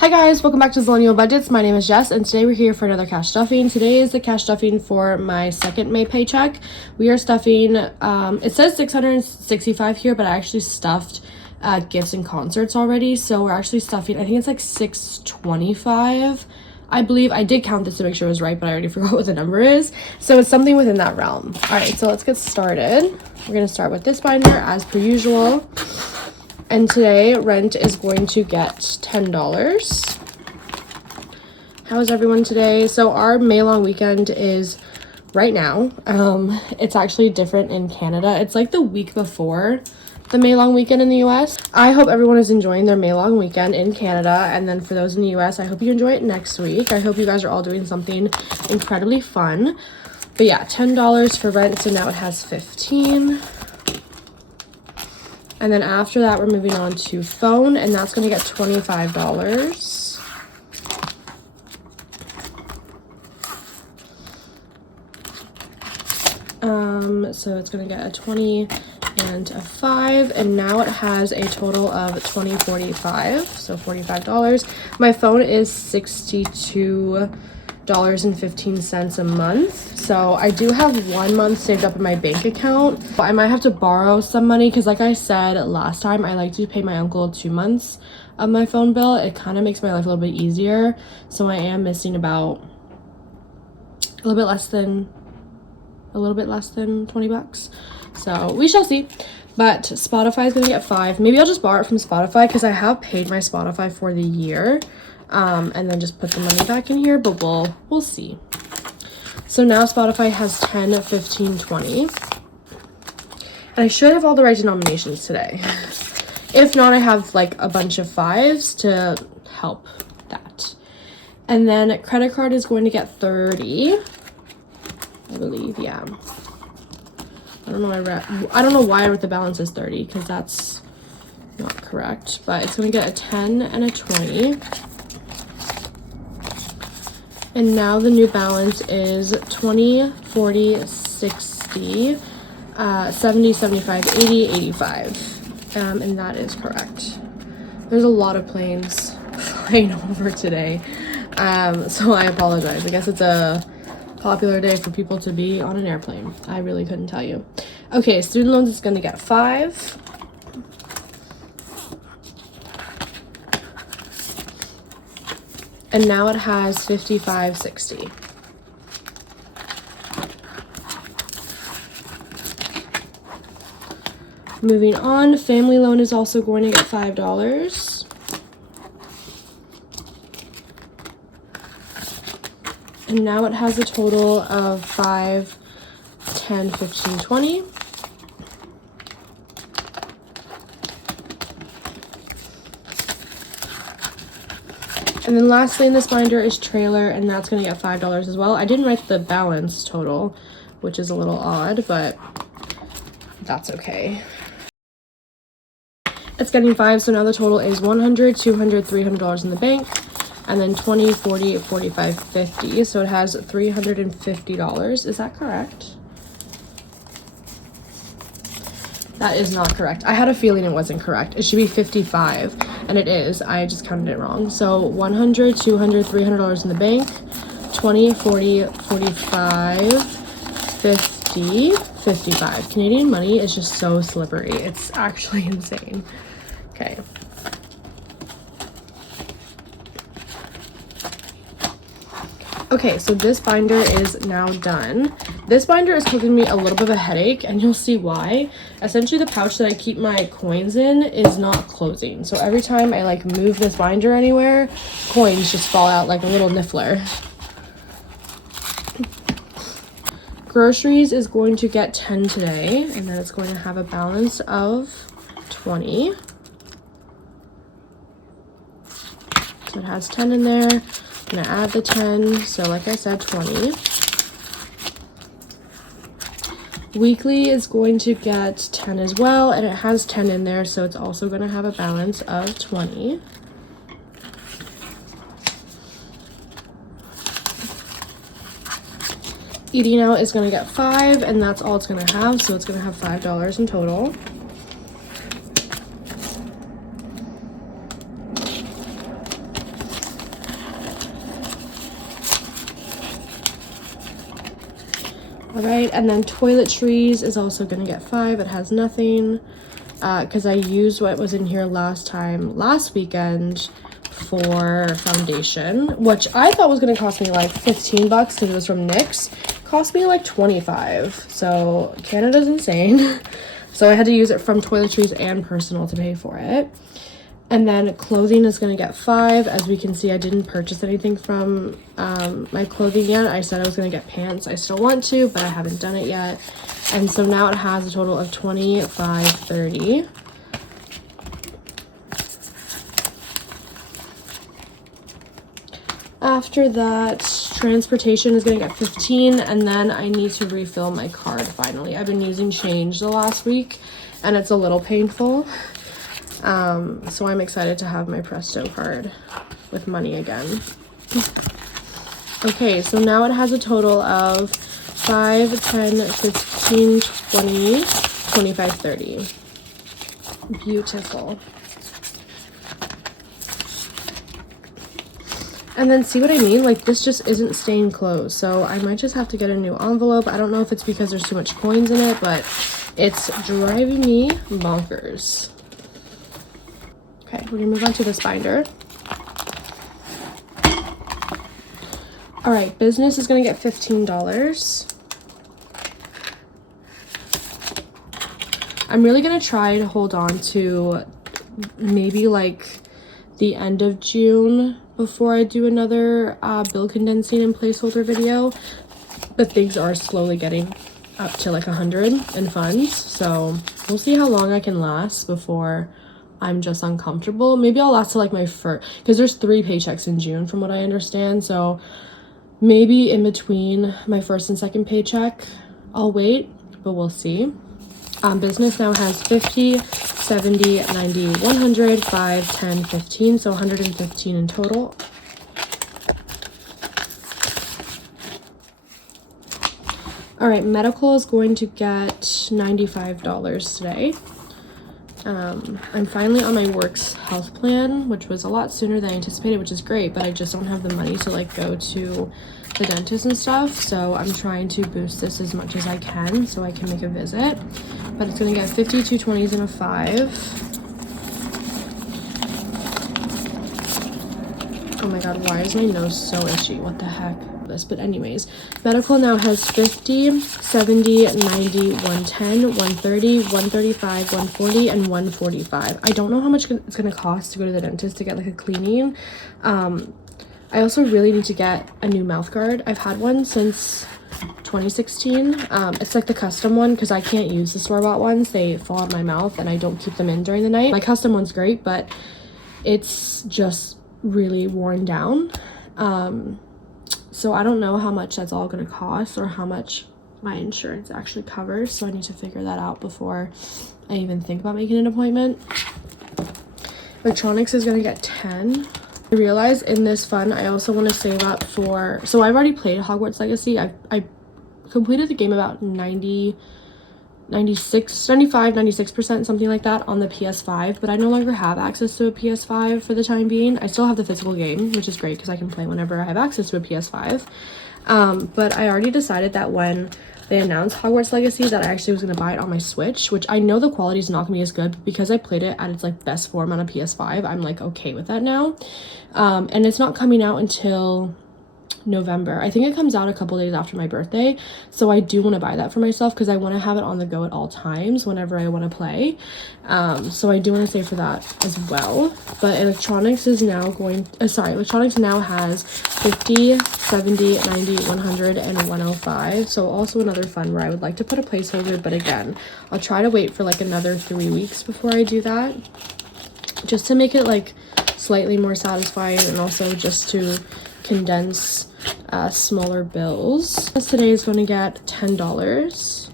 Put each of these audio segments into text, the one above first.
Hi guys, welcome back to Zillennial Budgets. My name is Jess and today we're here for another cash stuffing. Today is the cash stuffing for my second May paycheck. We are stuffing, it says 665 here, but I actually stuffed gifts and concerts already. So we're actually stuffing, I think it's like 625. I believe I did count this to make sure it was right, but I already forgot what the number is. So it's something within that realm. All right, so let's get started. We're gonna start with this binder as per usual. And today, rent is going to get $10. How is everyone today? So our May long weekend is right now. It's actually different in Canada. It's like the week before the May long weekend in the US. I hope everyone is enjoying their May long weekend in Canada. And then for those in the US, I hope you enjoy it next week. I hope you guys are all doing something incredibly fun. But yeah, $10 for rent. So now it has 15. And then after that, we're moving on to phone, and that's going to get $25. So it's going to get a 20 and a 5, and now it has a total of $20.45, so $45. My phone is $62.15 a month, so I do have 1 month saved up in my bank account. I might have to borrow some money because, like I said last time, I like to pay my uncle 2 months of my phone bill. It kind of makes my life a little bit easier, so I am missing about a little bit less than 20 bucks, so we shall see. But Spotify is gonna get 5. Maybe I'll just borrow it from Spotify because I have paid my Spotify for the year. And then just put the money back in here, but we'll see. So now Spotify has 10, 15, 20. And I should have all the right denominations today. If not, I have like a bunch of 5s to help that. And then credit card is going to get 30. I believe, yeah. I don't know why I wrote the balance as 30 because that's not correct, but it's going to get a 10 and a 20. And now the new balance is 20, 40, 60, 70, 75, 80, 85. And that is correct. There's a lot of planes flying over today. So I apologize. I guess it's a popular day for people to be on an airplane. I really couldn't tell you. Okay, student loans is going to get 5. And now it has 55.60. Moving on, family loan is also going to get $5. And now it has a total of 5, 10, 15, 20. And then lastly in this binder is trailer, and that's going to get $5 as well. I didn't write the balance total, which is a little odd, but that's okay. It's getting 5, so now the total is $100, $200, $300 in the bank, and then 20, 40, 45, 50. So it has $350. Is that correct? That is not correct. I had a feeling it wasn't correct. It should be 55, and it is. I just counted it wrong. So $100, $200, $300 in the bank, 20, 40, 45, 50, 55. Canadian money is just so slippery. It's actually insane. Okay. Okay, so this binder is now done. This binder is causing me a little bit of a headache, and you'll see why. Essentially, the pouch that I keep my coins in is not closing. So every time I like move this binder anywhere, coins just fall out like a little niffler. Groceries is going to get 10 today, and then it's going to have a balance of 20. So it has 10 in there. I'm gonna add the 10, so like I said, 20. Weekly is going to get 10 as well, and it has 10 in there, so it's also gonna have a balance of 20. Eating out is gonna get 5, and that's all it's gonna have, so it's gonna have $5 in total. All right, and then toiletries is also gonna get 5. It has nothing because I used what was in here last weekend for foundation, which I thought was gonna cost me like 15 bucks because it was from NYX. Cost me like 25. So Canada's insane. So I had to use it from toiletries and personal to pay for it. And then clothing is going to get 5. As we can see, I didn't purchase anything from my clothing yet. I said I was going to get pants. I still want to, but I haven't done it yet. And so now it has a total of $25.30. After that, transportation is going to get 15, and then I need to refill my card finally. I've been using change the last week, and it's a little painful. So I'm excited to have my Presto card with money again. Okay, so now it has a total of 5, 10, 15, 20, 25, 30. Beautiful. And then see what I mean? Like, this just isn't staying closed. So I might just have to get a new envelope. I don't know if it's because there's too much coins in it, but it's driving me bonkers. Okay, we're gonna move on to this binder. All right, business is gonna get $15. I'm really gonna try to hold on to maybe like the end of June before I do another bill condensing and placeholder video, but things are slowly getting up to like 100 in funds, so we'll see how long I can last before I'm just uncomfortable. Maybe I'll last to like my first, because there's 3 paychecks in June from what I understand, so maybe in between my first and second paycheck I'll wait, but we'll see. Business now has 50, 70, 90, 100, 5, 10, 15, so 115 in total. All right, medical is going to get $95 today. I'm finally on my works health plan, which was a lot sooner than I anticipated, which is great, but I just don't have the money to like go to the dentist and stuff, so I'm trying to boost this as much as I can so I can make a visit. But it's gonna get 50, 2 20s, and a 5. Oh my god, why is my nose so itchy? What the heck? But anyways, medical now has 50, 70, 90, 110, 130, 135, 140, and 145. I don't know how much it's gonna cost to go to the dentist to get like a cleaning. I also really need to get a new mouth guard. I've had one since 2016. It's like the custom one because I can't use the store-bought ones. They fall out my mouth and I don't keep them in during the night. My custom one's great, but it's just really worn down. So I don't know how much that's all going to cost or how much my insurance actually covers, so I need to figure that out before I even think about making an appointment. Electronics is going to get 10. I realized in this fund I also want to save up for, so I've already played Hogwarts Legacy. I completed the game about 96%, something like that on the PS5, but I no longer have access to a PS5 for the time being. I still have the physical game, which is great because I can play whenever I have access to a PS5. But I already decided that when they announced Hogwarts Legacy that I actually was going to buy it on my Switch, which I know the quality is not going to be as good, but because I played it at its like best form on a PS5, I'm like okay with that now. And it's not coming out until November. I think it comes out a couple days after my birthday, so I do want to buy that for myself because I want to have it on the go at all times whenever I want to play. So I do want to save for that as well. But electronics is now going, electronics now has 50, 70, 90, 100, and 105. So also another fund where I would like to put a placeholder, but again, I'll try to wait for like another 3 weeks before I do that, just to make it like slightly more satisfying and also just to condense smaller bills. This today is going to get $10.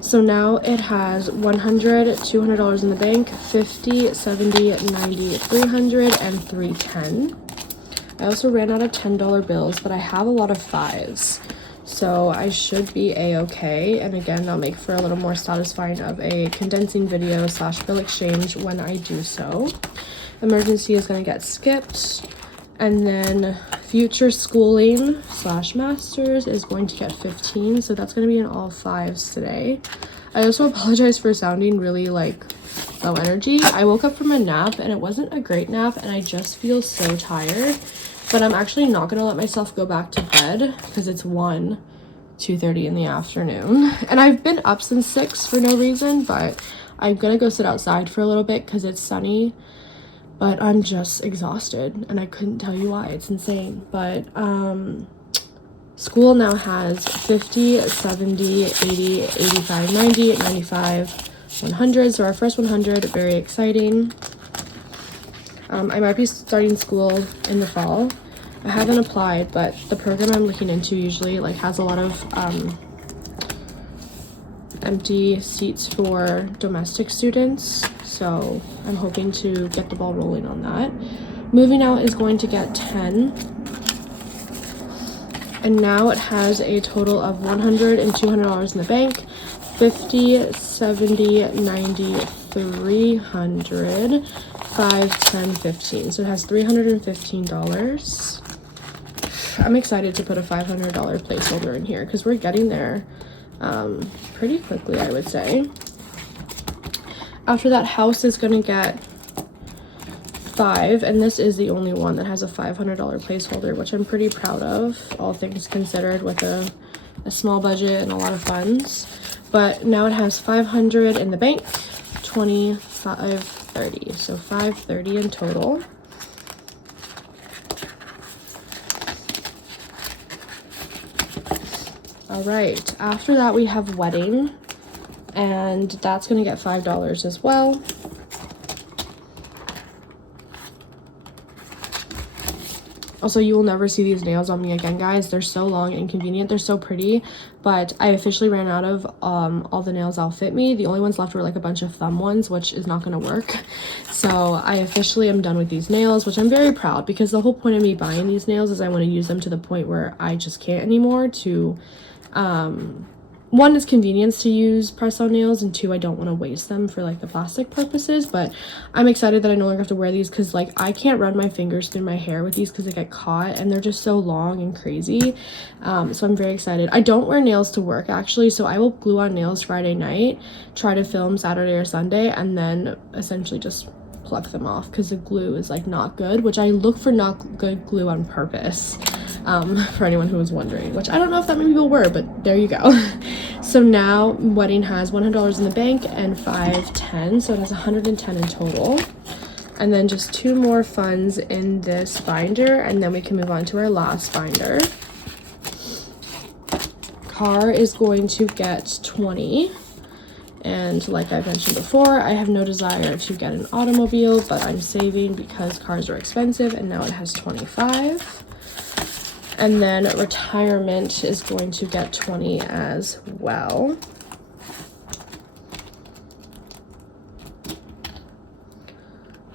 So now it has $100, $200 in the bank, 50, 70, 90, 300, and 310. I also ran out of $10 bills, but I have a lot of 5s. so I should be a-okay. And again, that'll make for a little more satisfying of a condensing video / bill exchange when I do so. Emergency is going to get skipped, and then future schooling / masters is going to get 15, so that's going to be in all 5s today. I also apologize for sounding really like low energy. I woke up from a nap and it wasn't a great nap, and I just feel so tired, but I'm actually not going to let myself go back to bed because it's 2:30 in the afternoon, and I've been up since 6 for no reason, but I'm going to go sit outside for a little bit because it's sunny. But I'm just exhausted, and I couldn't tell you why. It's insane. But school now has 50, 70, 80, 85, 90, 95, 100. So our first 100, very exciting. I might be starting school in the fall. I haven't applied, but the program I'm looking into usually like has a lot of empty seats for domestic students, so I'm hoping to get the ball rolling on that. Moving out is going to get 10, and now it has a total of $100 and $200 in the bank. 50, 70, 90, 300, 5, 10, 15. So it has $315. I'm excited to put a $500 placeholder in here because we're getting there pretty quickly, I would say. After that, house is going to get 5, and this is the only one that has a $500 placeholder, which I'm pretty proud of, all things considered, with a small budget and a lot of funds. But now it has 500 in the bank, 25, 30, so 530 in total. All right, after that we have wedding, and that's gonna get $5 as well. Also, you will never see these nails on me again, guys. They're so long and convenient. They're so pretty, but I officially ran out of all the nails that'll fit me. The only ones left were like a bunch of thumb ones, which is not gonna work. So I officially am done with these nails, which I'm very proud, because the whole point of me buying these nails is I want to use them to the point where I just can't anymore. To one is convenience to use press-on nails, and 2, I don't want to waste them for like the plastic purposes. But I'm excited that I no longer have to wear these, because like I can't run my fingers through my hair with these because they get caught, and they're just so long and crazy. So I'm very excited. I don't wear nails to work, actually, so I will glue on nails Friday night, try to film Saturday or Sunday, and then essentially just pluck them off because the glue is like not good, which I look for not good glue on purpose. For anyone who was wondering, which I don't know if that many people were, but there you go. So now wedding has $100 in the bank and 510, so it has 110 in total. And then just 2 more funds in this binder, and then we can move on to our last binder. Car is going to get 20. And like I mentioned before, I have no desire to get an automobile, but I'm saving because cars are expensive, and now it has 25. And then retirement is going to get 20 as well.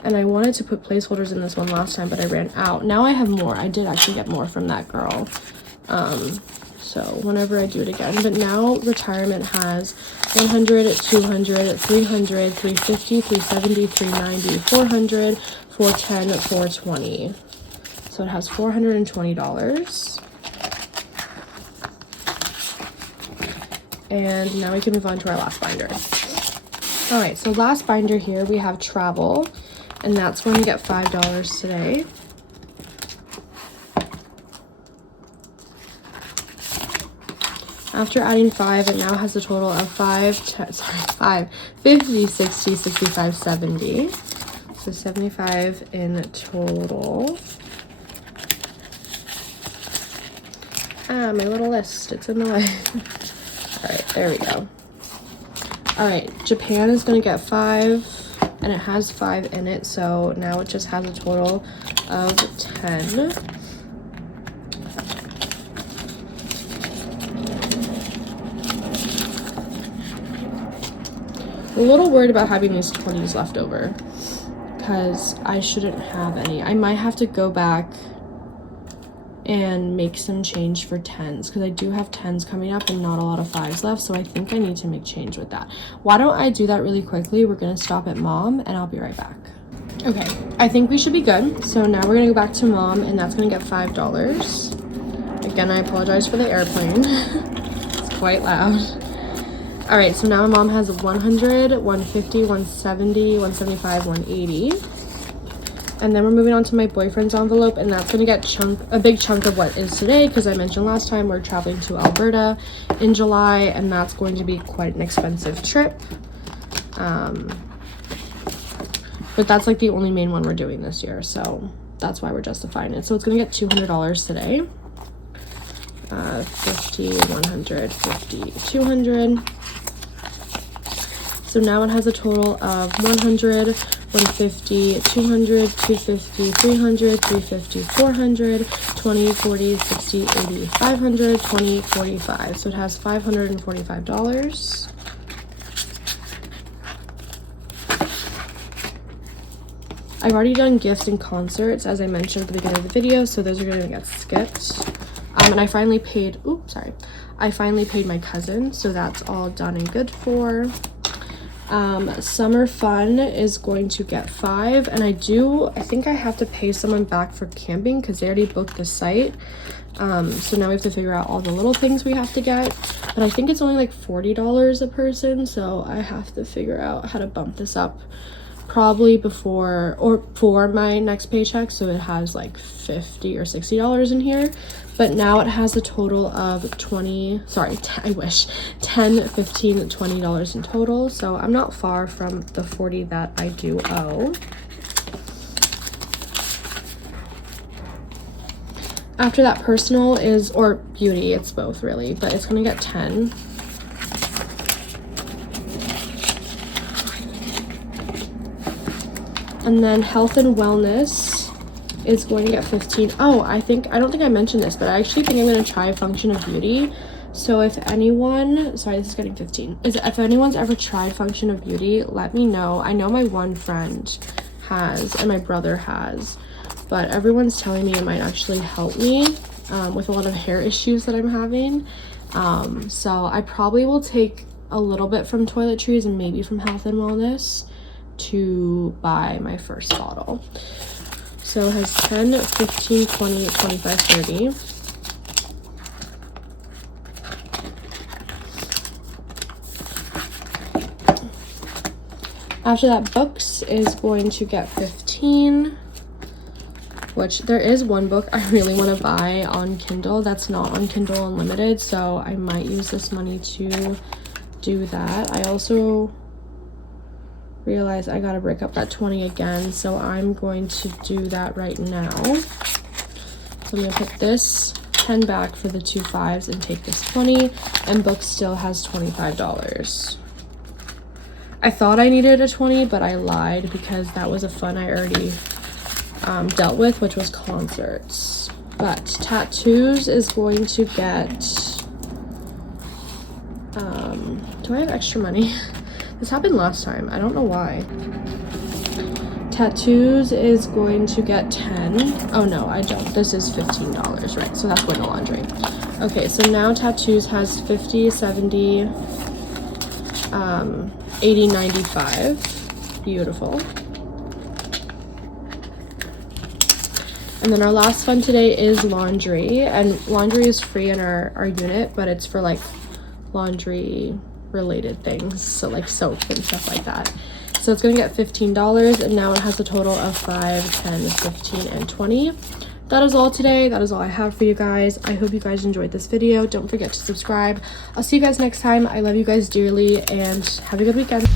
And I wanted to put placeholders in this one last time, but I ran out. Now I have more. I did actually get more from that girl. So whenever I do it again. But now retirement has 100, 200, 300, 350, 370, 390, 400, 410, 420. So it has $420. And now we can move on to our last binder. All right, so last binder here, we have travel, and that's going to get $5 today. After adding 5, it now has a total of 50, 60, 65, 70. So 75 in total. My little list, it's in the way. All right, there we go. All right, Japan is gonna get 5, and it has 5 in it, so now it just has a total of 10. I'm a little worried about having these 20s left over, because I shouldn't have any. I might have to go back and make some change for 10s, because I do have 10s coming up and not a lot of 5s left, so I think I need to make change with that. Why don't I do that really quickly? We're gonna stop at mom and I'll be right back. Okay, I think we should be good. So now we're gonna go back to mom, and that's gonna get $5. Again, I apologize for the airplane. It's quite loud. All right, so now my mom has 100, 150, 170, 175, 180. And then we're moving on to my boyfriend's envelope, and that's gonna get a big chunk of what is today, because I mentioned last time we're traveling to Alberta in July, and that's going to be quite an expensive trip. But that's like the only main one we're doing this year, so that's why we're justifying it. So it's gonna get $200 today. 50, 100, 50, 200. So now it has a total of 100, 150, 200, 250, 300, 350, 400, 20, 40, 60, 80, 500, 20, 45. So it has $545. I've already done gifts and concerts, as I mentioned at the beginning of the video, so those are going to get skipped. And I finally paid, I finally paid my cousin, so that's all done and good for. Summer fun is going to get 5, and I think I have to pay someone back for camping because they already booked the site. So now we have to figure out all the little things we have to get, but I think it's only like $40 a person, so I have to figure out how to bump this up probably before or for my next paycheck, so it has like $50 or $60 in here. But now it has a total of 10, 15, $20 in total, so I'm not far from the 40 that I do owe. After that, personal is, or beauty, it's both really, but it's gonna get 10. And then health and wellness is going to get 15. Oh, I don't think I mentioned this, but I actually think I'm going to try Function of Beauty. So if anyone, sorry, this is getting 15. If anyone's ever tried Function of Beauty, let me know. I know my one friend has, and my brother has, but everyone's telling me it might actually help me with a lot of hair issues that I'm having. So I probably will take a little bit from toiletries and maybe from health and wellness to buy my first bottle. So it has 10, 15, 20, 25, 30. After that, books is going to get 15, which there is one book I really want to buy on Kindle that's not on Kindle Unlimited, so I might use this money to do that. I also realize I gotta break up that 20 again, so I'm going to do that right now. So I'm gonna put this 10 back for the 2 5s and take this 20, and books still has $25. I thought I needed a 20, but I lied because that was a fun I already dealt with, which was concerts. But tattoos is going to get do I have extra money? This happened last time. I don't know why. Tattoos is going to get 10. Oh no, I don't. This is $15, right? So that's going to laundry. Okay, so now tattoos has 50, 70, 80, 95. Beautiful. And then our last fund today is laundry. And laundry is free in our unit, but it's for like laundry related things, so like soap and stuff like that. So it's going to get $15, and now it has a total of 5, 10, 15, and 20. That is all today. That is all I have for you guys. I hope you guys enjoyed this video. Don't forget to subscribe. I'll see you guys next time. I love you guys dearly, and have a good weekend.